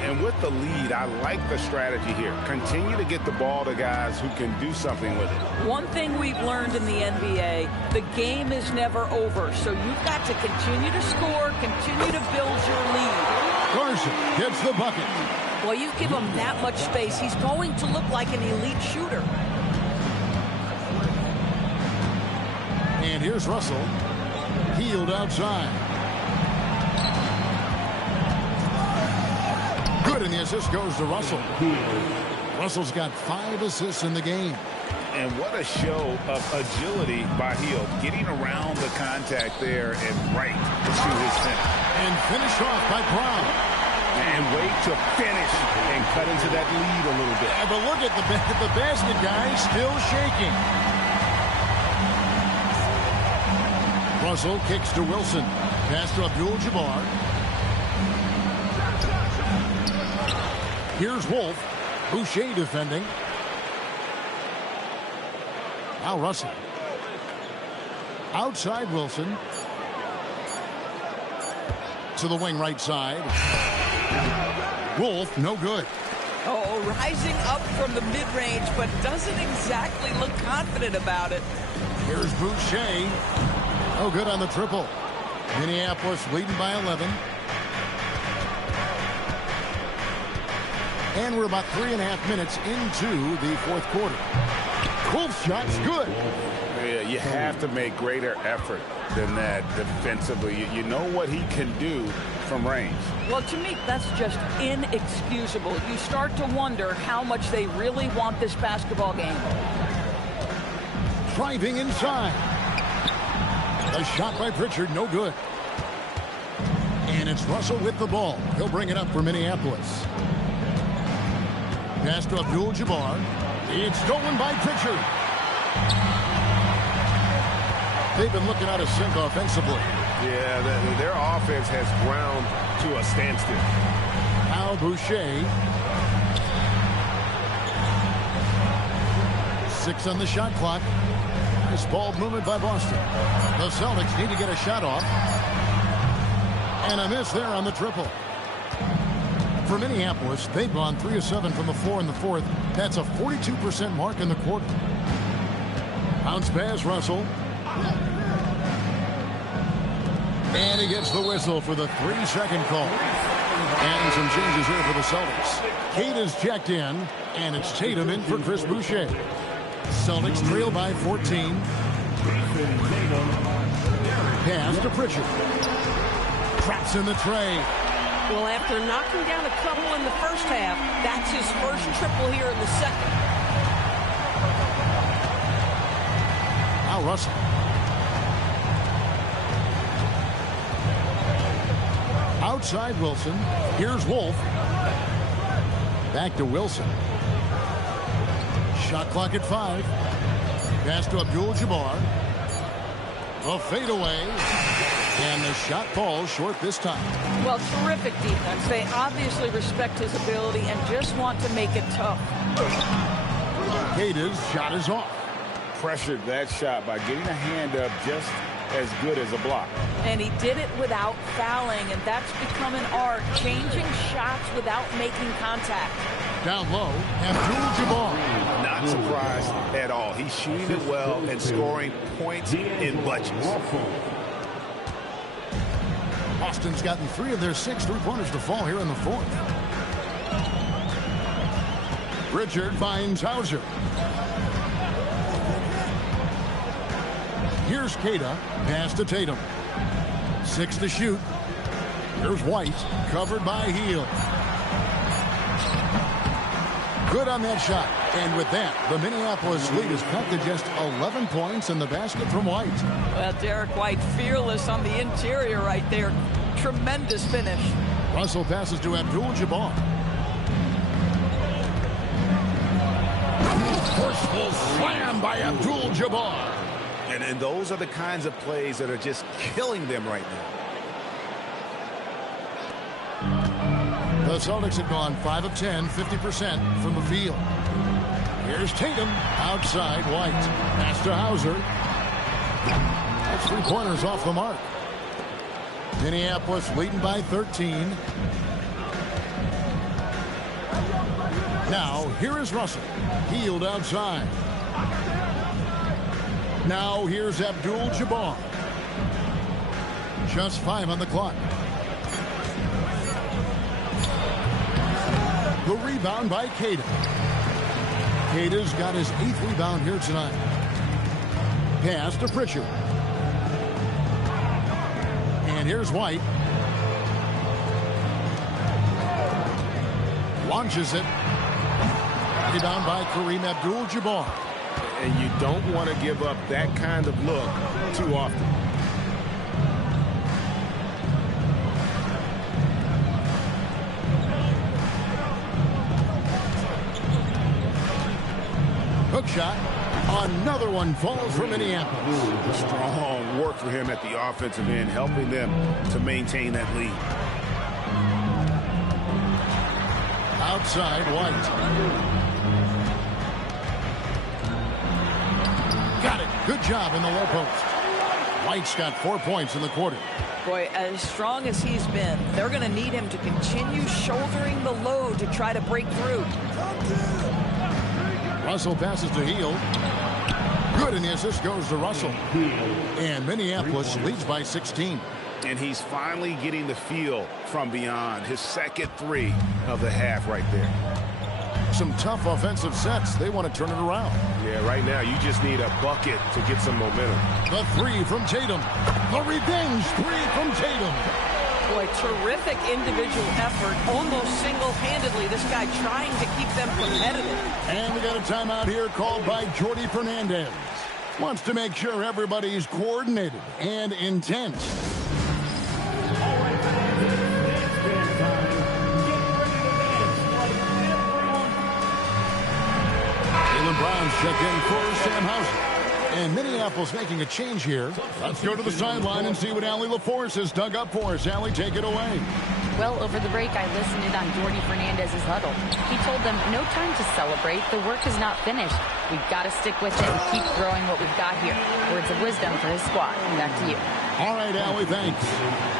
And with the lead, I like the strategy here. Continue to get the ball to guys who can do something with it. One thing we've learned in the NBA, the game is never over. So you've got to continue to score, continue to build your lead. Garza gets the bucket. Well, you give him that much space, he's going to look like an elite shooter. And here's Russell. Hield outside. Good, and the assist goes to Russell. Russell's got 5 assists in the game. And what a show of agility by Hield, getting around the contact there and right to his finish. And finished off by Brown. And wait to finish and cut into that lead a little bit. Yeah, but look at the basket guy still shaking. Russell kicks to Wilson. Pass to Abdul-Jabbar. Here's Wolf. Boucher defending. Now Russell. Outside Wilson. To the wing right side. Wolf, no good. Oh, rising up from the mid-range, but doesn't exactly look confident about it. Here's Boucher. No good on the triple. Minneapolis leading by 11. And we're about 3.5 minutes into the fourth quarter. Wolf's shot's good. Yeah, you have to make greater effort than that defensively. You know what he can do from range. Well, to me, that's just inexcusable. You start to wonder how much they really want this basketball game. Driving inside. A shot by Pritchard, no good. And it's Russell with the ball. He'll bring it up for Minneapolis. Pass to Abdul-Jabbar. It's stolen by Pritchard. They've been looking out of sync offensively. Yeah, their offense has ground to a standstill. Al Boucher. 6 on the shot clock. Nice ball movement by Boston. The Celtics need to get a shot off. And a miss there on the triple. For Minneapolis, they've gone 3 of 7 from the floor in the fourth. That's a 42% mark in the quarter. Bounce pass, Russell. And he gets the whistle for the 3-second call. And some changes here for the Celtics. Kate is checked in, and it's Tatum in for Chris Boucher. Celtics trail by 14. Pass to Pritchard. Traps in the tray. Well, after knocking down a couple in the first half, that's his first triple here in the second. Now Russell. Outside Wilson. Here's Wolf. Back to Wilson. Shot clock at 5. Pass to Abdul-Jabbar. A fadeaway. And the shot falls short this time. Well, terrific defense. They obviously respect his ability and just want to make it tough. Kata's shot is off. Pressured that shot by getting a hand up just as good as a block. And he did it without fouling, and that's become an art, changing shots without making contact. Down low, Abdul-Jabbar. Not surprised at all. He's shooting it well and scoring points in bunches. Boston's gotten 3 of their 6 three-pointers to fall here in the fourth. Pritchard finds Hauser. Here's Kata. Pass to Tatum. 6 to shoot. Here's White. Covered by Heel. Good on that shot. And with that, the Minneapolis lead is cut to just 11 points in the basket from White. Well, Derek White fearless on the interior right there. Tremendous finish. Russell passes to Abdul-Jabbar. Forceful slam by Abdul-Jabbar. And those are the kinds of plays that are just killing them right now. The Celtics have gone 5 of 10, 50% from the field. Here's Tatum outside White. Pass to Hauser. That's 3 pointers off the mark. Minneapolis leading by 13. Now here is Russell. Healed outside. Now here's Abdul-Jabbar. Just 5 on the clock. The rebound by Kata. Kata's got his 8th rebound here tonight. Pass to Pritchard. And here's White. Launches it. Rebound by Kareem Abdul-Jabbar. And you don't want to give up that kind of look too often. Hook shot. Another one falls for Minneapolis. Strong work for him at the offensive end, helping them to maintain that lead. Outside White. Got it. Good job in the low post. White's got 4 points in the quarter. Boy, as strong as he's been, they're going to need him to continue shouldering the load to try to break through. Russell passes to Heel. Good, and the assist goes to Russell. And Minneapolis leads by 16. And he's finally getting the feel from beyond. His second three of the half right there. Some tough offensive sets. They want to turn it around. Yeah, right now you just need a bucket to get some momentum. The three from Tatum. The revenge three from Tatum. Boy, terrific individual effort, almost single-handedly. This guy trying to keep them competitive. And we got a timeout here called by Jordi Fernandez. Wants to make sure everybody's coordinated and intense. Jaylen Brown's checked in for Sam Hauser. And Minneapolis making a change here. Let's go to the sideline and see what Allie LaForce has dug up for us. Allie, take it away. Well, over the break, I listened in on Jordi Fernandez's huddle. He told them, no time to celebrate. The work is not finished. We've got to stick with it and keep throwing what we've got here. Words of wisdom for his squad. Back to you. All right, Allie, thanks.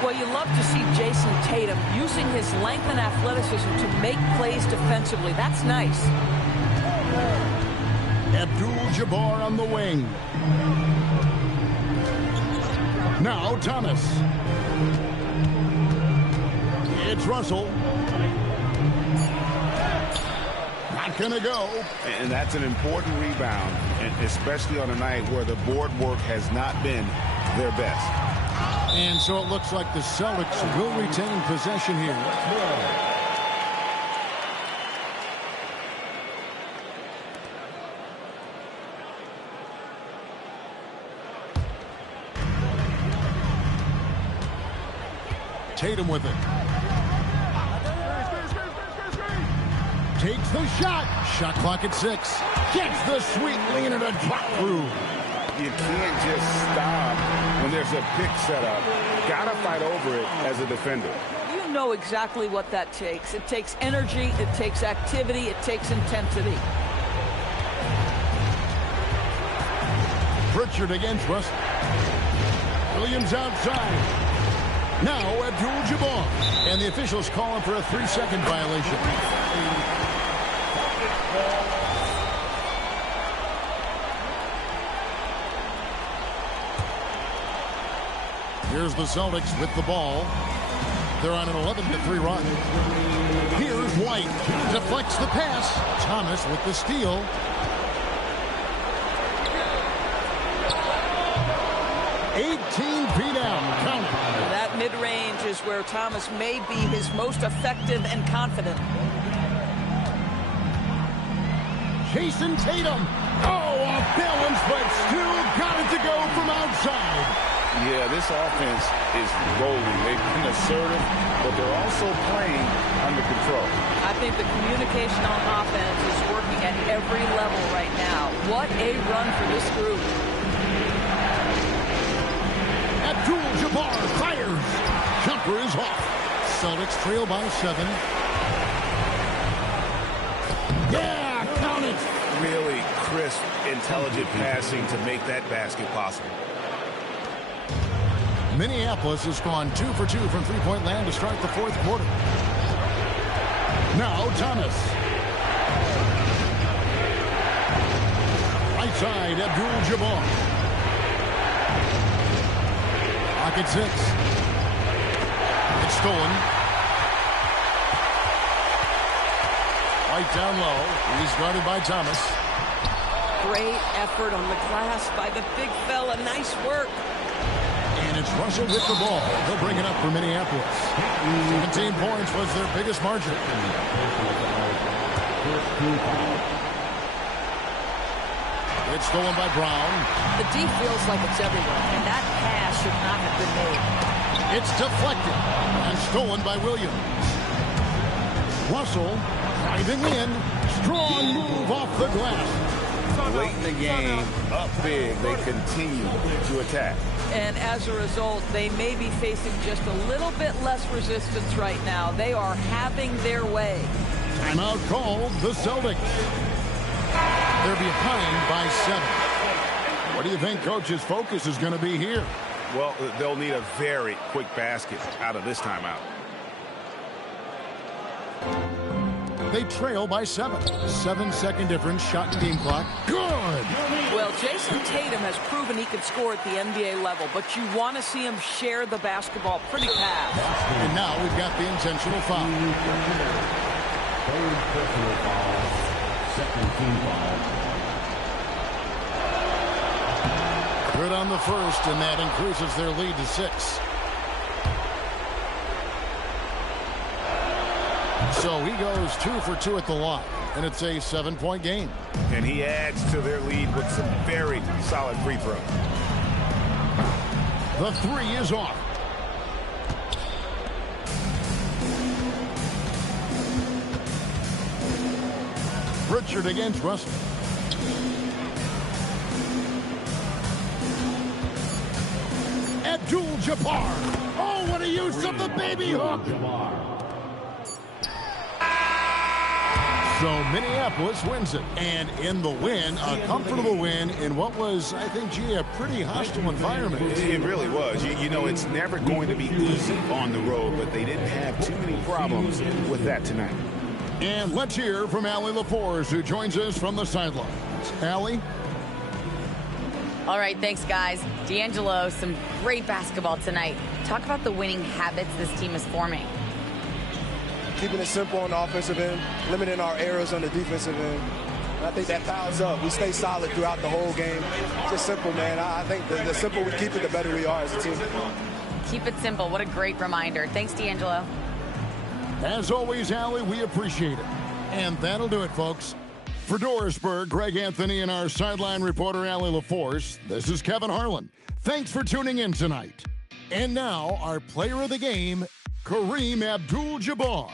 Well, you love to see Jason Tatum using his length and athleticism to make plays defensively. That's nice. Abdul-Jabbar on the wing. Now Thomas. It's Russell. Not gonna go. And that's an important rebound, and especially on a night where the board work has not been their best. And so it looks like the Celtics will retain possession here. Tatum with it. Takes the shot. Shot clock at 6. Gets the sweet lean and a drop through. You can't just stop when there's a pick set up. Got to fight over it as a defender. You know exactly what that takes. It takes energy, it takes activity, it takes intensity. Pritchard against Russ. Williams outside. Now Abdul-Jabbar. And the officials calling for a 3-second violation. Here's the Celtics with the ball. They're on an 11-3 run. Here's White. Deflects the pass. Thomas with the steal. Feet out. Count. That mid-range is where Thomas may be his most effective and confident. Jason Tatum. Oh, off balance, but still got it to go from outside. Yeah, this offense is rolling. They've been assertive, but they're also playing under control. I think the communication on offense is working at every level right now. What a run for this group. Abdul-Jabbar fires. Jumper is off. Celtics trail by 7. Yeah, count it. Really crisp, intelligent passing to make that basket possible. Minneapolis has gone 2 for 2 from three-point land to start the 4th quarter. Now Thomas. Right side, Abdul-Jabbar. Pocket 6. It's stolen. Right down low. He's guarded by Thomas. Great effort on the glass by the big fella. Nice work. And it's Russell with the ball. He'll bring it up for Minneapolis. 17 points was their biggest margin. It's stolen by Brown. The D feels like it's everywhere, and that pass should not have been made. It's deflected and stolen by Williams. Russell driving in. Strong move off the glass. Late in the game, up big, they continue to attack. And as a result, they may be facing just a little bit less resistance right now. They are having their way. Timeout called the Celtics. They're behind by 7. What do you think Coach's focus is going to be here? Well, they'll need a very quick basket out of this timeout. They trail by 7. 7-second difference, shot and game clock. Good! Well, Jason Tatum has proven he can score at the NBA level, but you want to see him share the basketball pretty fast. And now we've got the intentional foul. Third personal foul. Second team foul. Good on the first, and that increases their lead to 6. So he goes 2 for 2 at the line, and it's a 7-point game. And he adds to their lead with some very solid free throws. The 3 is off. Richard against Russell. Abdul-Jabbar. Oh, what a use of the baby hook. So Minneapolis wins it. And in the win, a comfortable win in what was, I think, gee, a pretty hostile environment. It really was. You know, it's never going to be easy on the road, but they didn't have too many problems with that tonight. And let's hear from Allie LaForce, who joins us from the sidelines. Allie? All right, thanks, guys. D'Angelo, some great basketball tonight. Talk about the winning habits this team is forming. Keeping it simple on the offensive end, limiting our errors on the defensive end. And I think that piles up. We stay solid throughout the whole game. Just simple, man. I think the simpler we keep it, the better we are as a team. Keep it simple. What a great reminder. Thanks, D'Angelo. As always, Allie, we appreciate it. And that'll do it, folks. For Dorisburg, Greg Anthony, and our sideline reporter, Allie LaForce, this is Kevin Harlan. Thanks for tuning in tonight. And now, our player of the game, Kareem Abdul-Jabbar.